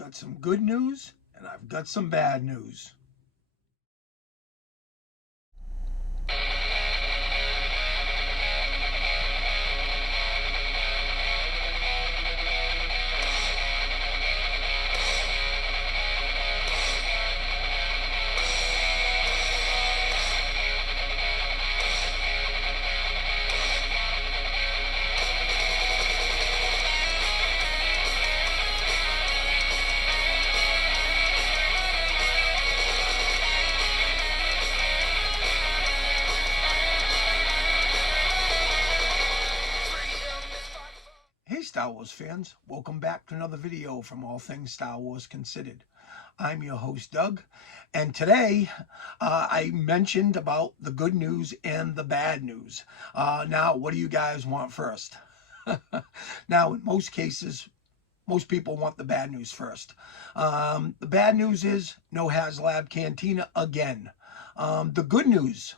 got some good news and I've got some bad news. Hey Star Wars fans, welcome back to another video from All Things Star Wars Considered. I'm your host Doug, and today I mentioned about the good news and the bad news. Now, what do you guys want first? Now, in most cases, most people want the bad news first. The bad news is no HasLab Cantina again. The good news,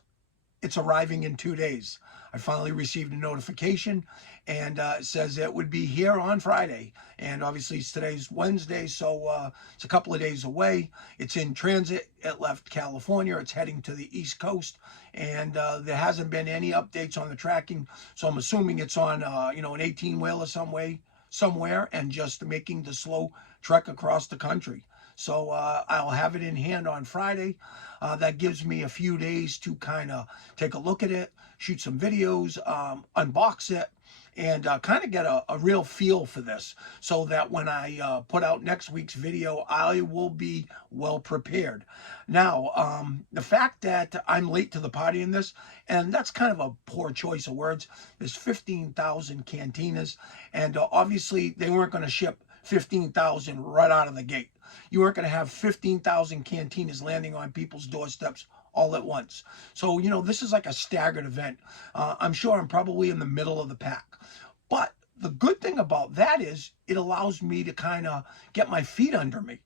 it's arriving in 2 days. I finally received a notification, and it says it would be here on Friday. And obviously today's Wednesday, so it's a couple of days away. It's in transit. It left California. It's heading to the East Coast, and there hasn't been any updates on the tracking. So I'm assuming it's on, an 18-wheeler somewhere, and just making the slow trek across the country. So I'll have it in hand on Friday. That gives me a few days to kind of take a look at it, shoot some videos, unbox it, and kind of get a real feel for this, so that when I put out next week's video, I will be well prepared. Now, the fact that I'm late to the party in this, and that's kind of a poor choice of words, there's 15,000 cantinas, and obviously they weren't going to ship 15,000 right out of the gate. You weren't going to have 15,000 cantinas landing on people's doorsteps all at once. So, this is like a staggered event. I'm sure I'm probably in the middle of the pack. But the good thing about that is it allows me to kind of get my feet under me.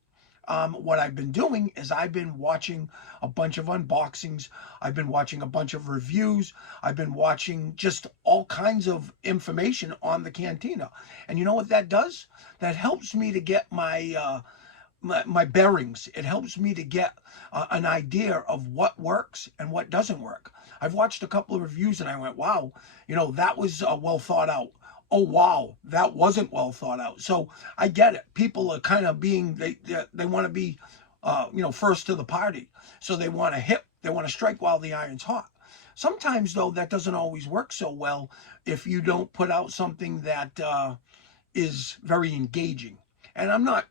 What I've been doing is I've been watching a bunch of unboxings. I've been watching a bunch of reviews. I've been watching just all kinds of information on the cantina. And you know what that does? That helps me to get my bearings. It helps me to get an idea of what works and what doesn't work. I've watched a couple of reviews and I went, wow, that was well thought out. Oh, wow, that wasn't well thought out. So I get it. People are kind of they want to be, first to the party. So they want to strike while the iron's hot. Sometimes, though, that doesn't always work so well if you don't put out something that is very engaging. And I'm not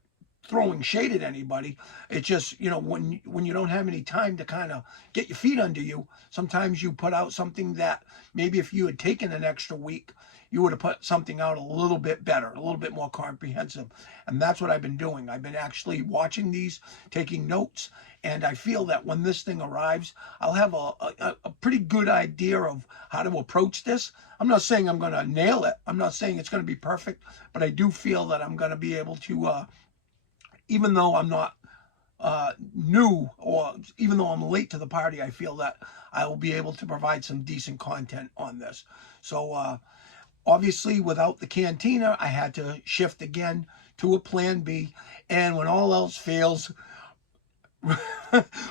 throwing shade at anybody. It's just, when you don't have any time to kind of get your feet under you, sometimes you put out something that maybe if you had taken an extra week, you would have put something out a little bit better, a little bit more comprehensive. And that's what I've been doing. I've been actually watching these, taking notes, and I feel that when this thing arrives, I'll have a pretty good idea of how to approach this. I'm not saying I'm going to nail it. I'm not saying it's going to be perfect, but I do feel that I'm going to be able to, even though I'm not new, or even though I'm late to the party, I feel that I will be able to provide some decent content on this. So obviously, without the cantina, I had to shift again to a plan B. And when all else fails,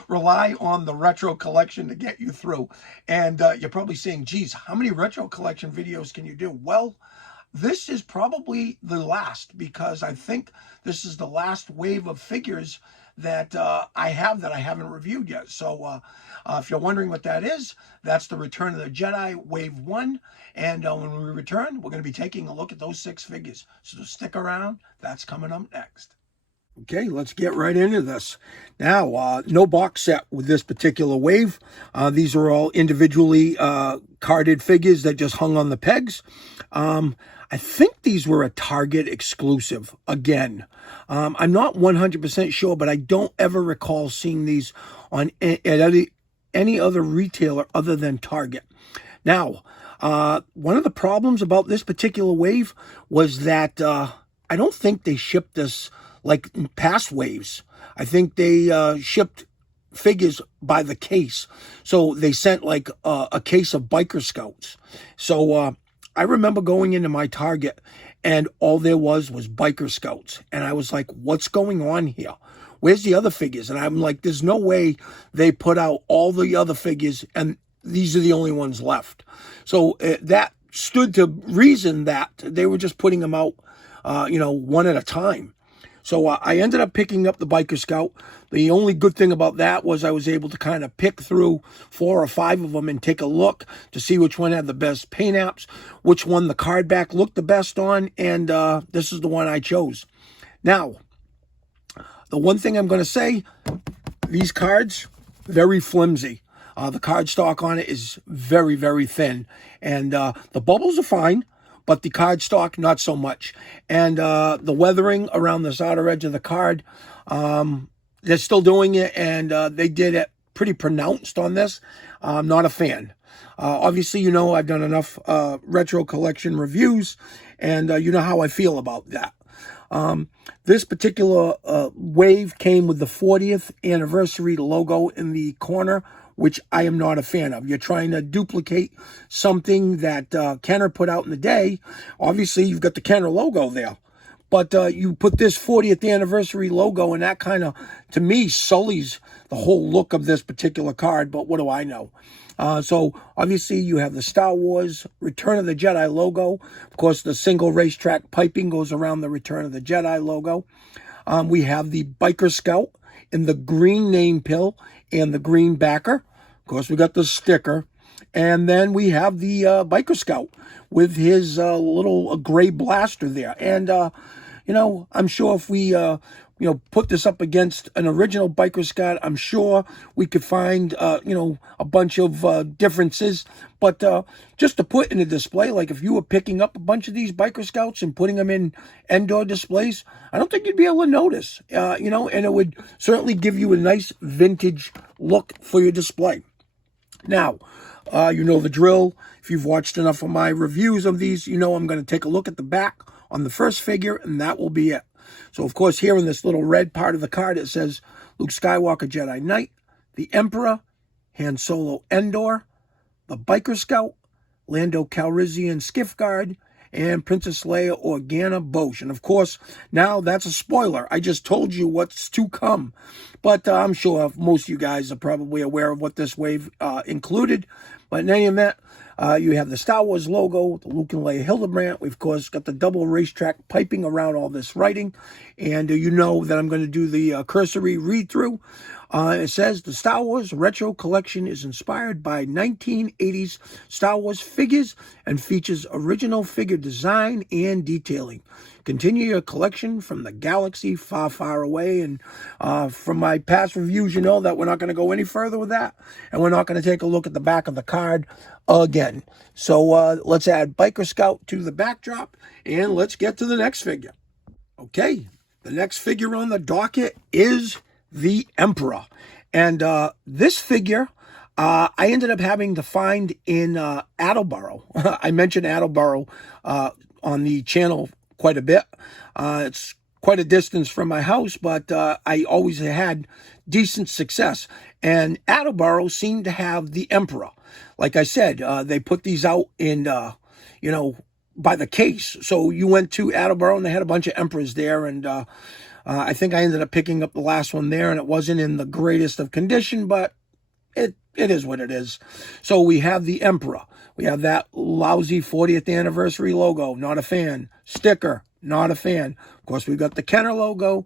rely on the retro collection to get you through. And you're probably saying, geez, how many retro collection videos can you do? Well, this is probably the last, because I think this is the last wave of figures that I haven't reviewed yet. So if you're wondering what that is, that's the Return of the Jedi Wave 1. And when we return, we're going to be taking a look at those 6 figures. So stick around. That's coming up next. Okay, let's get right into this. Now, no box set with this particular wave. These are all individually carded figures that just hung on the pegs. I think these were a Target exclusive again. I'm not 100% sure, but I don't ever recall seeing these on any other retailer other than Target. Now, one of the problems about this particular wave was that I don't think they shipped this like past waves. I think they shipped figures by the case. So they sent like a case of Biker Scouts. So I remember going into my Target and all there was biker scouts. And I was like, what's going on here? Where's the other figures? And I'm like, there's no way they put out all the other figures and these are the only ones left. So that stood to reason that they were just putting them out, one at a time. So I ended up picking up the Biker Scout. The only good thing about that was I was able to kind of pick through 4 or 5 of them and take a look to see which one had the best paint apps, which one the card back looked the best on, and this is the one I chose. Now, the one thing I'm going to say, these cards, very flimsy. The card stock on it is very, very thin, and the bubbles are fine, but the card stock, not so much. And the weathering around this outer edge of the card, they're still doing it, and they did it pretty pronounced on this. I'm not a fan. Obviously, I've done enough retro collection reviews, and you know how I feel about that. This particular wave came with the 40th anniversary logo in the corner, which I am not a fan of. You're trying to duplicate something that Kenner put out in the day. Obviously, you've got the Kenner logo there. But you put this 40th anniversary logo, and that kind of, to me, sullies the whole look of this particular card. But what do I know? So, obviously, you have the Star Wars Return of the Jedi logo. Of course, the single racetrack piping goes around the Return of the Jedi logo. We have the Biker Scout in the green name pill and the green backer. Of course, we got the sticker. And then we have the Biker Scout with his little gray blaster there. And, I'm sure if we, put this up against an original Biker Scout, I'm sure we could find, a bunch of differences. But just to put in a display, like if you were picking up a bunch of these Biker Scouts and putting them in indoor displays, I don't think you'd be able to notice, and it would certainly give you a nice vintage look for your display. Now, you know the drill. If you've watched enough of my reviews of these, I'm going to take a look at the back on the first figure, and that will be it. So, of course, here in this little red part of the card, it says Luke Skywalker, Jedi Knight, the Emperor, Han Solo, Endor, the Biker Scout, Lando Calrissian, Skiff Guard, and Princess Leia Organa Bosch. And, of course, now that's a spoiler. I just told you what's to come. But I'm sure most of you guys are probably aware of what this wave included. But in any event, you have the Star Wars logo, the Luke and Leia Hildebrandt. We've, of course, got the double racetrack piping around all this writing. And you know that I'm going to do the cursory read-through. It says, the Star Wars Retro Collection is inspired by 1980s Star Wars figures and features original figure design and detailing. Continue your collection from the galaxy far, far away. And from my past reviews, you know that we're not going to go any further with that. And we're not going to take a look at the back of the card again. So let's add Biker Scout to the backdrop, and let's get to the next figure. Okay, the next figure on the docket is the Emperor. And this figure, I ended up having to find in Attleboro. I mentioned Attleboro on the channel quite a bit. It's quite a distance from my house, but I always had decent success. And Attleboro seemed to have the Emperor. Like I said, they put these out in, by the case. So you went to Attleboro and they had a bunch of Emperors there, and I think I ended up picking up the last one there, and it wasn't in the greatest of condition, but it is what it is. So we have the Emperor. We have that lousy 40th anniversary logo. Not a fan. Sticker. Not a fan. Of course, we've got the Kenner logo.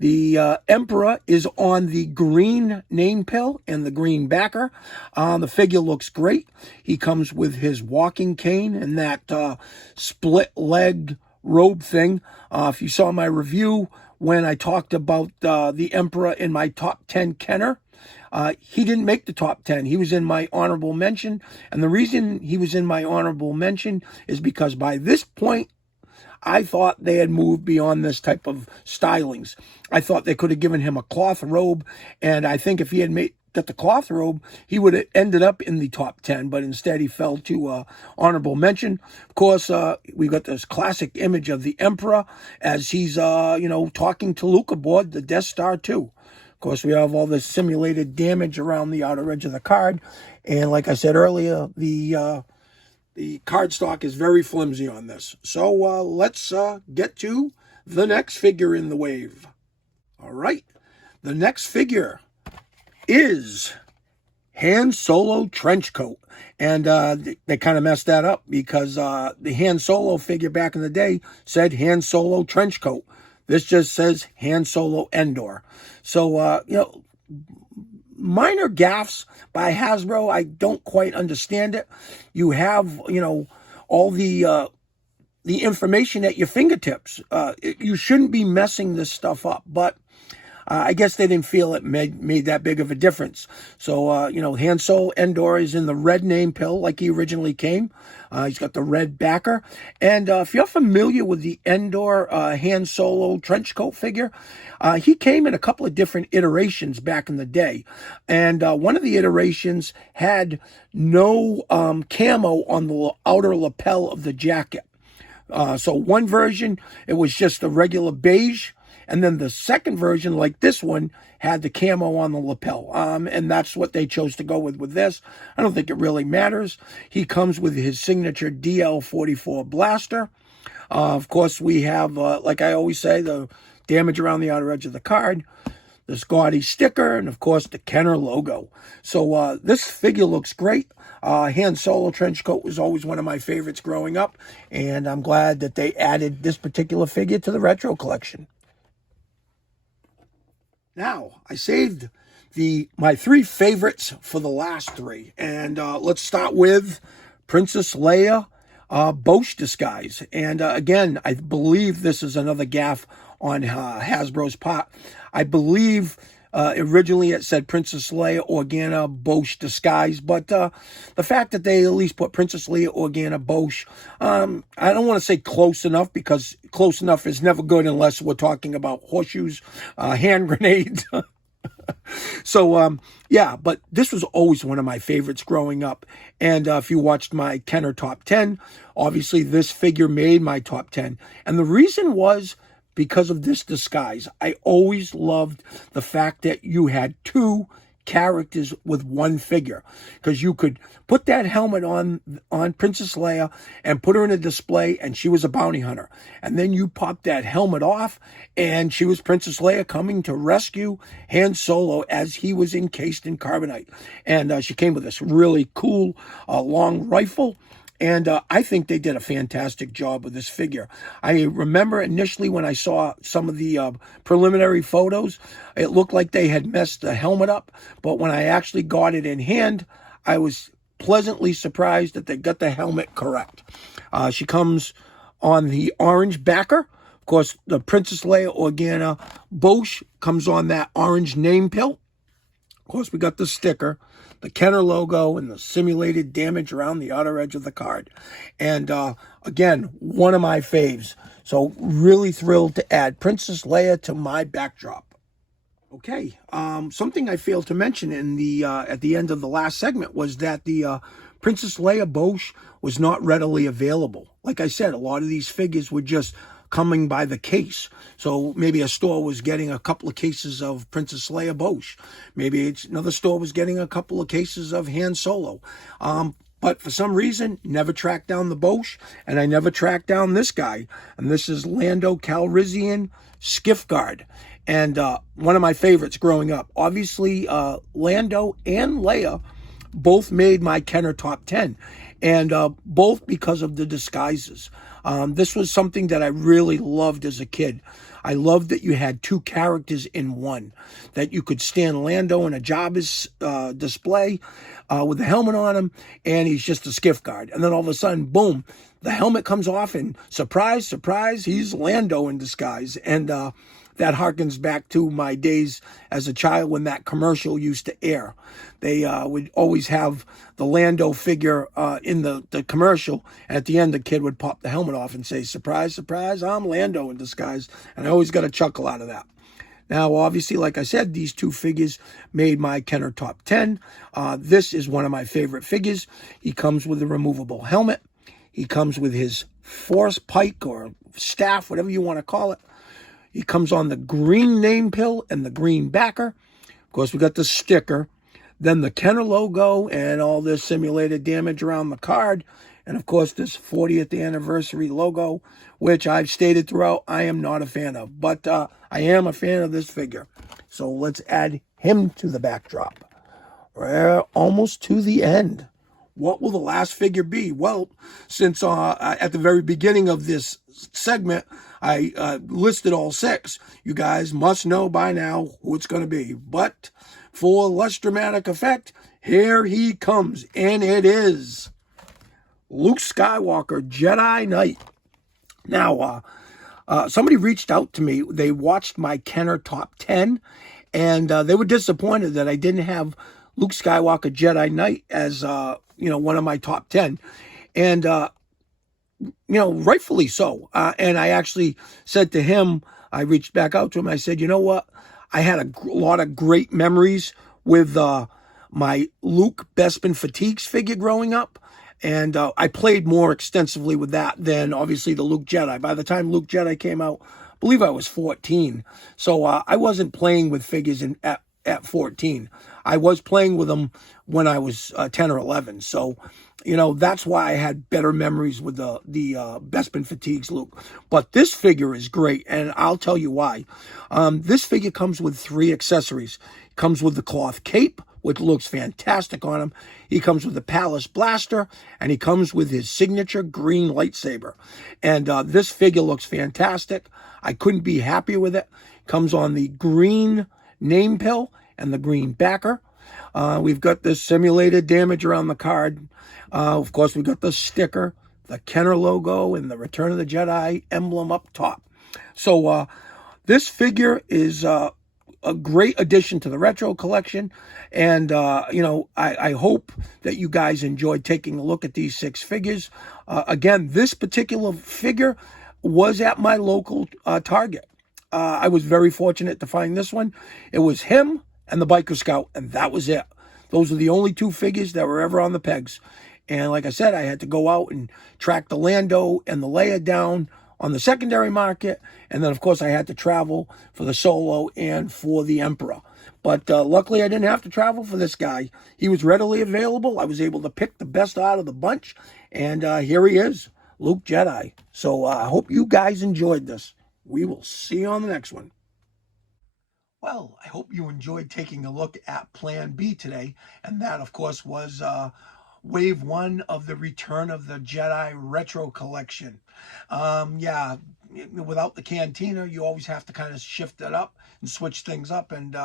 The Emperor is on the green name pill and the green backer. The figure looks great. He comes with his walking cane and that split leg robe thing. If you saw my review when I talked about the Emperor in my top 10 Kenner, he didn't make the top 10. He was in my honorable mention. And the reason he was in my honorable mention is because by this point, I thought they had moved beyond this type of stylings. I thought they could have given him a cloth robe. And I think if he had got the cloth robe, he would have ended up in the top 10. But instead, he fell to honorable mention. Of course, we got this classic image of the Emperor as he's, talking to Luke aboard the Death Star 2. Of course, we have all this simulated damage around the outer edge of the card. And like I said earlier, the The cardstock is very flimsy on this. So let's get to the next figure in the wave. All right. The next figure is Han Solo trench coat. And they kind of messed that up because the Han Solo figure back in the day said Han Solo trench coat. This just says Han Solo Endor. So, minor gaffes by Hasbro. I don't quite understand it. You have, all the information at your fingertips. You shouldn't be messing this stuff up, but I guess they didn't feel it made that big of a difference. So, Han Solo Endor is in the red name pill like he originally came. He's got the red backer. And if you're familiar with the Endor Han Solo trench coat figure, he came in a couple of different iterations back in the day. And one of the iterations had no camo on the outer lapel of the jacket. So one version, it was just a regular beige. And then the second version, like this one, had the camo on the lapel. And that's what they chose to go with this. I don't think it really matters. He comes with his signature DL-44 blaster. Of course, we have, like I always say, the damage around the outer edge of the card, the Scotty sticker, and of course the Kenner logo. So this figure looks great. Han Solo trench coat was always one of my favorites growing up, and I'm glad that they added this particular figure to the retro collection. Now, I saved my three favorites for the last three. And let's start with Princess Leia Bosch disguise. And again, I believe this is another gaffe on Hasbro's part. I believe originally it said Princess Leia Organa Bosch disguise, but the fact that they at least put Princess Leia Organa Bosch, I don't want to say close enough, because close enough is never good unless we're talking about horseshoes, hand grenades. So, yeah, but this was always one of my favorites growing up. And if you watched my Kenner Top 10, obviously this figure made my Top 10. And the reason was because of this disguise. I always loved the fact that you had two characters with one figure, because you could put that helmet on Princess Leia and put her in a display, and she was a bounty hunter. And then you pop that helmet off, and she was Princess Leia coming to rescue Han Solo as he was encased in carbonite. And she came with this really cool long rifle. And I think they did a fantastic job with this figure. I remember initially when I saw some of the preliminary photos, it looked like they had messed the helmet up. But when I actually got it in hand, I was pleasantly surprised that they got the helmet correct. She comes on the orange backer. Of course, the Princess Leia Organa Bosch comes on that orange name pill. Of course, we got the sticker, the Kenner logo, and the simulated damage around the outer edge of the card. And again, one of my faves. So really thrilled to add Princess Leia to my backdrop. Okay, something I failed to mention in the at the end of the last segment was that the Princess Leia Bosch was not readily available. Like I said, a lot of these figures were just coming by the case. So maybe a store was getting a couple of cases of Princess Leia Bosch. Maybe another store was getting a couple of cases of Han Solo. But for some reason, never tracked down the Bosch, and I never tracked down this guy. And this is Lando Calrissian Skiff Guard. And one of my favorites growing up. Obviously, Lando and Leia both made my Kenner Top 10. And both because of the disguises. This was something that I really loved as a kid. I loved that you had two characters in one, that you could stand Lando in a Jabba's display with the helmet on him, and he's just a skiff guard. And then all of a sudden, boom, the helmet comes off, and surprise, surprise, he's Lando in disguise. And that harkens back to my days as a child when that commercial used to air. They would always have the Lando figure in the commercial. And at the end, the kid would pop the helmet off and say, surprise, surprise, I'm Lando in disguise. And I always got a chuckle out of that. Now, obviously, like I said, these two figures made my Kenner Top 10. This is one of my favorite figures. He comes with a removable helmet. He comes with his force pike or staff, whatever you want to call it. He comes on the green name pill and the green backer. Of course, we got the sticker. Then the Kenner logo and all this simulated damage around the card. And of course, this 40th anniversary logo, which I've stated throughout, I am not a fan of. But I am a fan of this figure. So let's add him to the backdrop. We're almost to the end. What will the last figure be? Well, since at the very beginning of this segment, I listed all 6. You guys must know by now who it's going to be. But for less dramatic effect, here he comes. And it is Luke Skywalker, Jedi Knight. Now, somebody reached out to me. They watched my Kenner Top 10, and they were disappointed that I didn't have Luke Skywalker, Jedi Knight as, one of my top 10. And, rightfully so. And I actually said to him, I reached back out to him. I said, you know what? I had a lot of great memories with my Luke Bespin Fatigues figure growing up. And I played more extensively with that than, obviously, the Luke Jedi. By the time Luke Jedi came out, I believe I was 14. So I wasn't playing with figures at 14. I was playing with them when I was 10 or 11. So, that's why I had better memories with the Bespin Fatigues Luke. But this figure is great, and I'll tell you why. This figure comes with 3 accessories. It comes with the cloth cape, which looks fantastic on him. He comes with the Palace Blaster, and he comes with his signature green lightsaber. And this figure looks fantastic. I couldn't be happier with it. Comes on the green name pill and the green backer. We've got this simulated damage around the card. Of course, we've got the sticker, the Kenner logo, and the Return of the Jedi emblem up top. So this figure is a great addition to the retro collection. And, I hope that you guys enjoyed taking a look at these 6 figures. Again, this particular figure was at my local Target. I was very fortunate to find this one. It was him and the Biker Scout, and that was it. Those are the only 2 figures that were ever on the pegs. And like I said, I had to go out and track the Lando and the Leia down on the secondary market. And then, of course, I had to travel for the Solo and for the Emperor. But luckily, I didn't have to travel for this guy. He was readily available. I was able to pick the best out of the bunch. And here he is, Luke Jedi. So I hope you guys enjoyed this. We will see you on the next one. Well, I hope you enjoyed taking a look at Plan B today. And that, of course, was Wave 1 of the Return of the Jedi Retro Collection. Without the Cantina, you always have to kind of shift it up and switch things up. And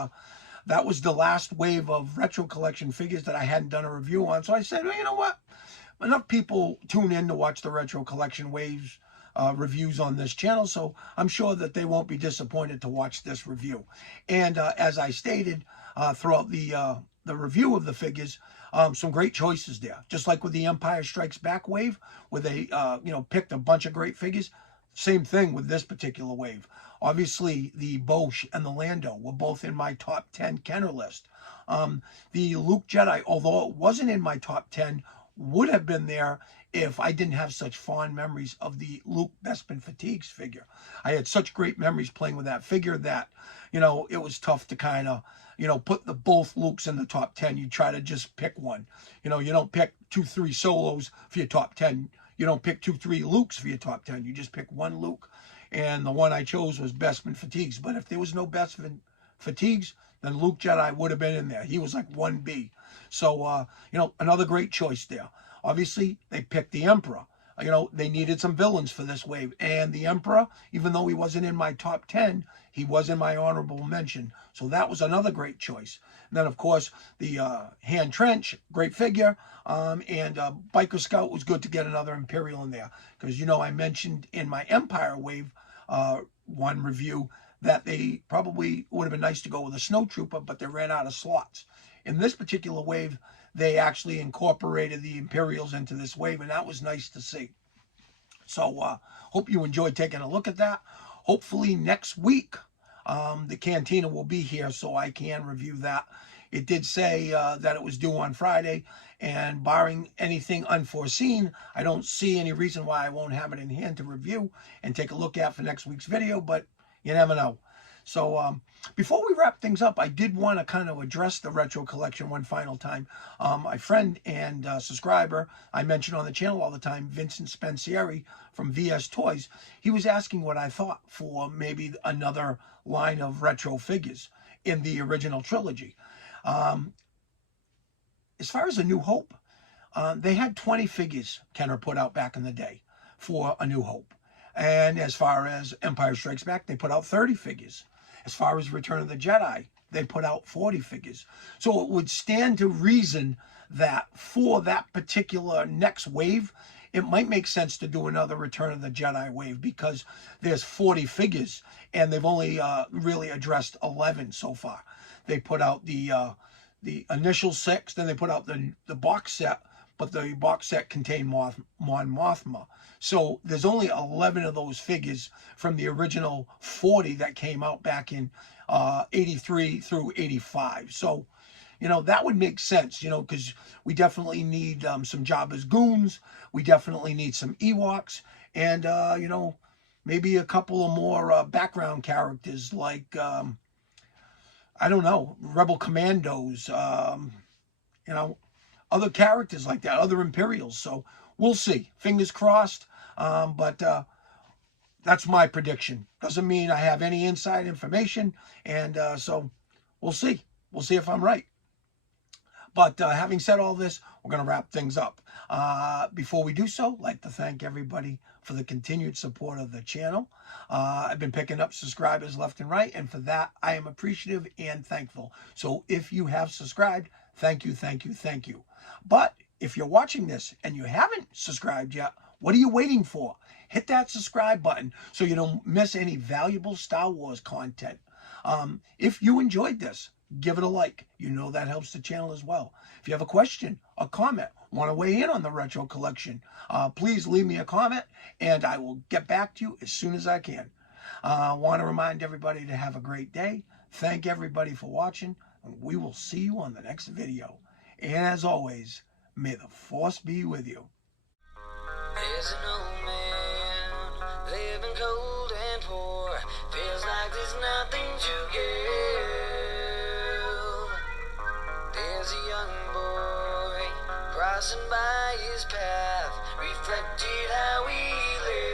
that was the last wave of Retro Collection figures that I hadn't done a review on. So I said, well, you know what? Enough people tune in to watch the Retro Collection waves reviews on this channel, so I'm sure that they won't be disappointed to watch this review. And as I stated throughout the review of the figures, some great choices there. Just like with the Empire Strikes Back wave, where they picked a bunch of great figures. Same thing with this particular wave. Obviously, the Bosch and the Lando were both in my top 10 Kenner list. The Luke Jedi, although it wasn't in my top 10, would have been there if I didn't have such fond memories of the Luke Bespin Fatigues figure. I had such great memories playing with that figure that, it was tough to kind of, put both Lukes in the top 10. You try to just pick one. You don't pick 2-3 solos for your top 10. You don't pick 2-3 Lukes for your top 10. You just pick one Luke. And the one I chose was Bespin Fatigues. But if there was no Bespin Fatigues, then Luke Jedi would have been in there. He was like 1B. So, another great choice there. Obviously, they picked the Emperor. They needed some villains for this wave. And the Emperor, even though he wasn't in my top 10, he was in my honorable mention. So that was another great choice. And then, of course, the Han Trench, great figure. And Biker Scout was good to get another Imperial in there. Because, I mentioned in my Empire Wave 1 review that they probably would have been nice to go with a Snowtrooper, but they ran out of slots. In this particular wave, they actually incorporated the Imperials into this wave, and that was nice to see. So hope you enjoyed taking a look at that. Hopefully next week, the Cantina will be here so I can review that. It did say that it was due on Friday, and barring anything unforeseen, I don't see any reason why I won't have it in hand to review and take a look at for next week's video, but you never know. So before we wrap things up, I did want to kind of address the retro collection one final time. My friend and subscriber I mention on the channel all the time, Vincent Spencieri from VS Toys, he was asking what I thought for maybe another line of retro figures in the original trilogy. As far as A New Hope, they had 20 figures Kenner put out back in the day for A New Hope. And as far as Empire Strikes Back, they put out 30 figures. As far as Return of the Jedi, they put out 40 figures. So it would stand to reason that for that particular next wave, it might make sense to do another Return of the Jedi wave, because there's 40 figures and they've only really addressed 11 so far. They put out the initial 6, then they put out the box set, but the box set contained Mon Mothma. So there's only 11 of those figures from the original 40 that came out back in 83 through 85. So, you know, that would make sense, you know, because we definitely need some Jabba's goons. We definitely need some Ewoks. And, you know, maybe a couple of more background characters like, I don't know, Rebel Commandos, you know, other characters like that, other Imperials. So we'll see. Fingers crossed. But that's my prediction. Doesn't mean I have any inside information. And so we'll see. We'll see if I'm right. But having said all this, we're going to wrap things up. Before we do so, I'd like to thank everybody for the continued support of the channel. I've been picking up subscribers left and right, and for that, I am appreciative and thankful. So if you have subscribed, thank you, thank you, thank you. But if you're watching this and you haven't subscribed yet, what are you waiting for? Hit that subscribe button so you don't miss any valuable Star Wars content. If you enjoyed this, give it a like. You know that helps the channel as well. If you have a question, a comment, want to weigh in on the retro collection, please leave me a comment and I will get back to you as soon as I can. I want to remind everybody to have a great day. Thank everybody for watching, and we will see you on the next video. And as always, may the Force be with you. There's an old man living cold and poor. Feels like there's nothing to give. There's a young boy crossing by his path, reflected how he lived.